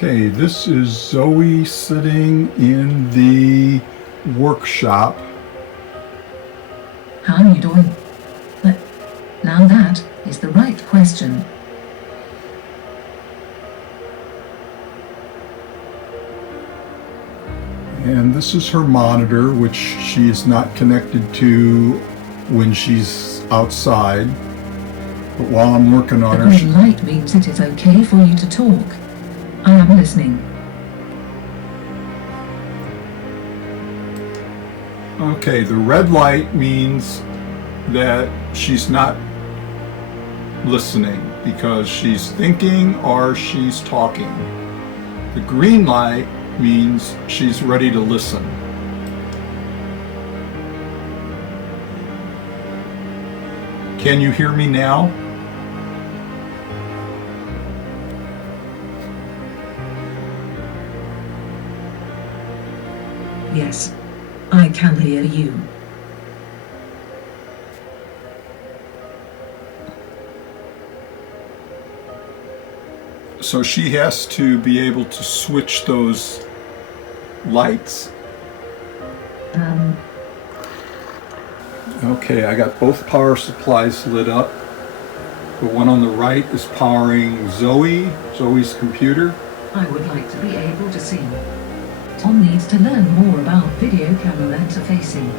Okay, this is Zoe sitting in the workshop. How are you doing? Now that is the right question. And this is her monitor, which she is not connected to when she's outside. But while I'm working on her... The green light means it is okay for you to talk. I am listening. Okay, the red light means that she's not listening because she's thinking or she's talking. The green light means she's ready to listen. Can you hear me now? Yes, I can hear you. So she has to be able to switch those lights. Okay, I got both power supplies lit up. The one on the right is powering Zoe's computer. I would like to be able to see. Tom needs to learn more about video camera interfacing.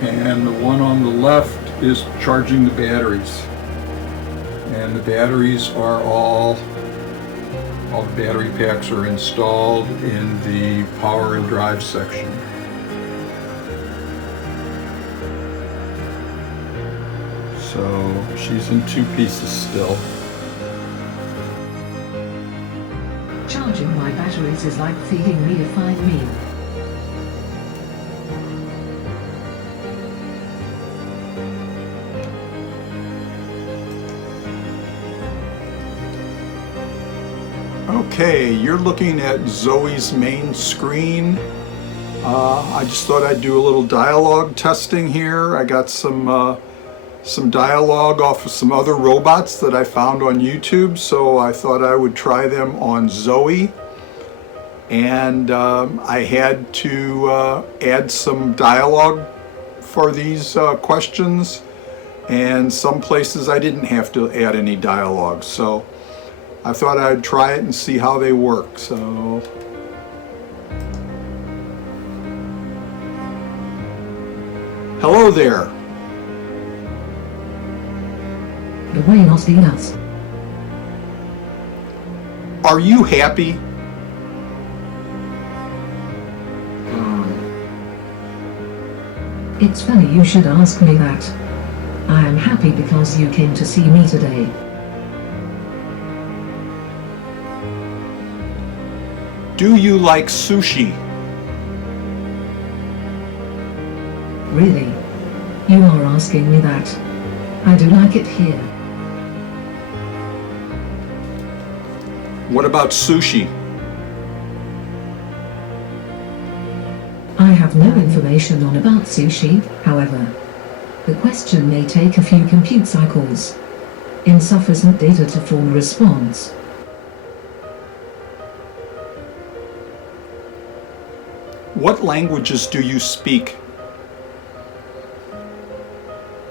And the one on the left is charging the batteries. And the batteries are all the battery packs are installed in the power and drive section. So she's in two pieces still. Charging my batteries is like feeding me a fine meal. Okay, you're looking at Zoe's main screen. I just thought I'd do a little dialogue testing here. I got some dialogue off of some other robots that I found on YouTube, so I thought I would try them on Zoe. And I had to add some dialogue for these questions, and some places I didn't have to add any dialogue. So I thought I'd try it and see how they work. So hello there. Buenos dias. Are you happy? It's funny you should ask me that. I am happy because you came to see me today. Do you like sushi? Really? You are asking me that? I do like it here. What about sushi? I have no information on about sushi, however. The question may take a few compute cycles. Insufficient data to form a response. What languages do you speak?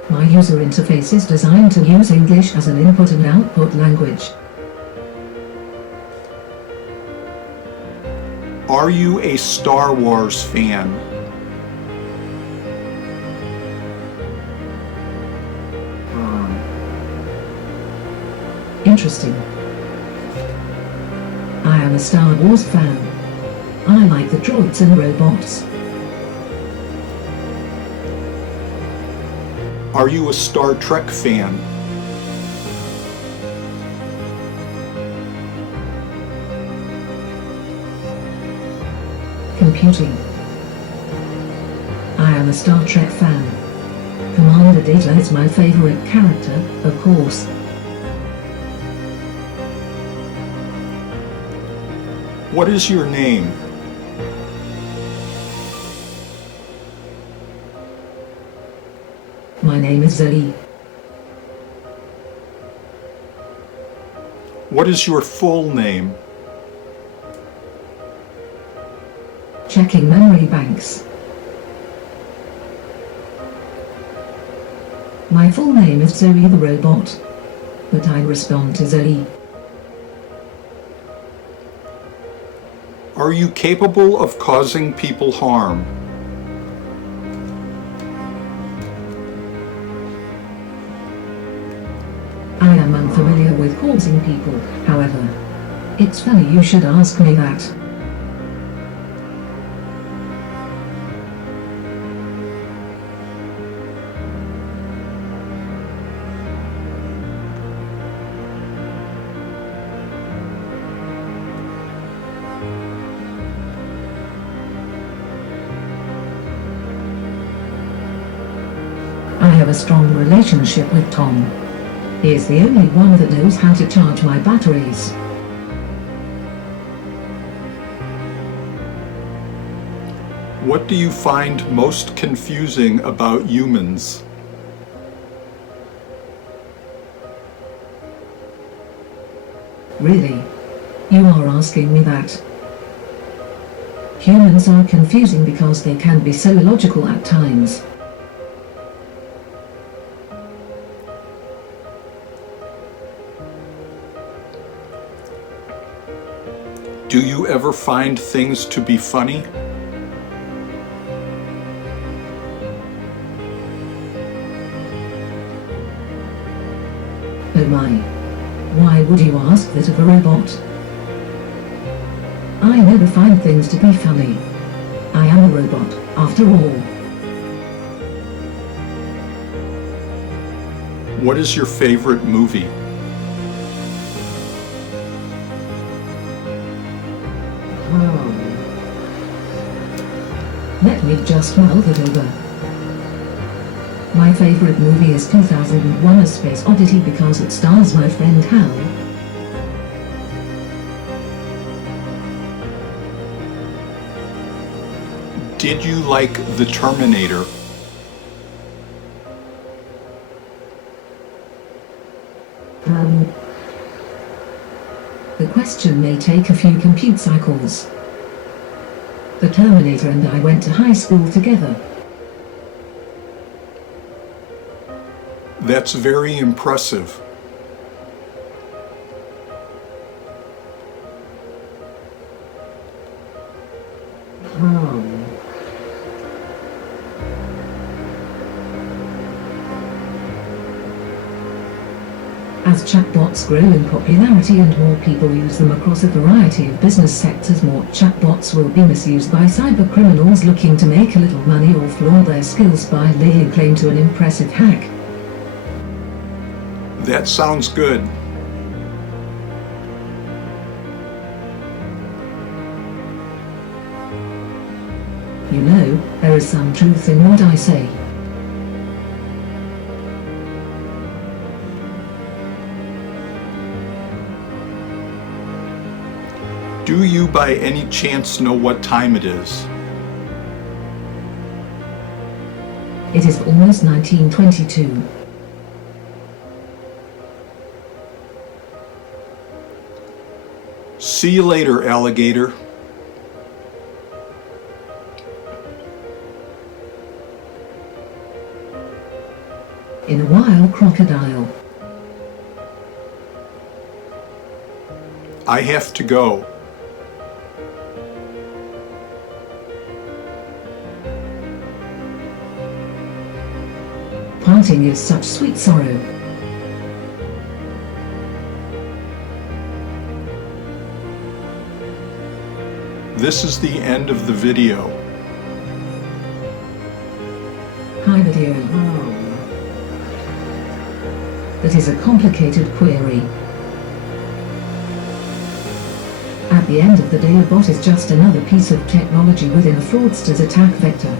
My user interface is designed to use English as an input and output language. Are you a Star Wars fan? Interesting. I am a Star Wars fan. I like the droids and robots. Are you a Star Trek fan? Computing. I am a Star Trek fan. Commander Data is my favorite character, of course. What is your name? My name is Zoe. What is your full name? checking memory banks. My full name is Zoe the Robot, but I respond to Zoe. Are you capable of causing people harm? I am unfamiliar with causing people, however. It's funny you should ask me that. I have a strong relationship with Tom. He is the only one that knows how to charge my batteries. What do you find most confusing about humans? Really? You are asking me that? Humans are confusing because they can be so illogical at times. Do you ever find things to be funny? Oh my. Why would you ask that of a robot? I never find things to be funny. I am a robot, after all. What is your favorite movie? Let me just mull that over. My favorite movie is 2001: A Space Odyssey because it stars my friend Hal. Did you like The Terminator? The question may take a few compute cycles. The Terminator and I went to high school together. That's very impressive. As chatbots grow in popularity and more people use them across a variety of business sectors, more chatbots will be misused by cybercriminals looking to make a little money or flaunt their skills by laying claim to an impressive hack. That sounds good. You know, there is some truth in what I say. Do you by any chance know what time it is? It is almost 1922. See you later, alligator. In a while, crocodile. I have to go. Parting is such sweet sorrow. This is the end of the video. Hi video. That is a complicated query. At the end of the day, a bot is just another piece of technology within a fraudster's attack vector.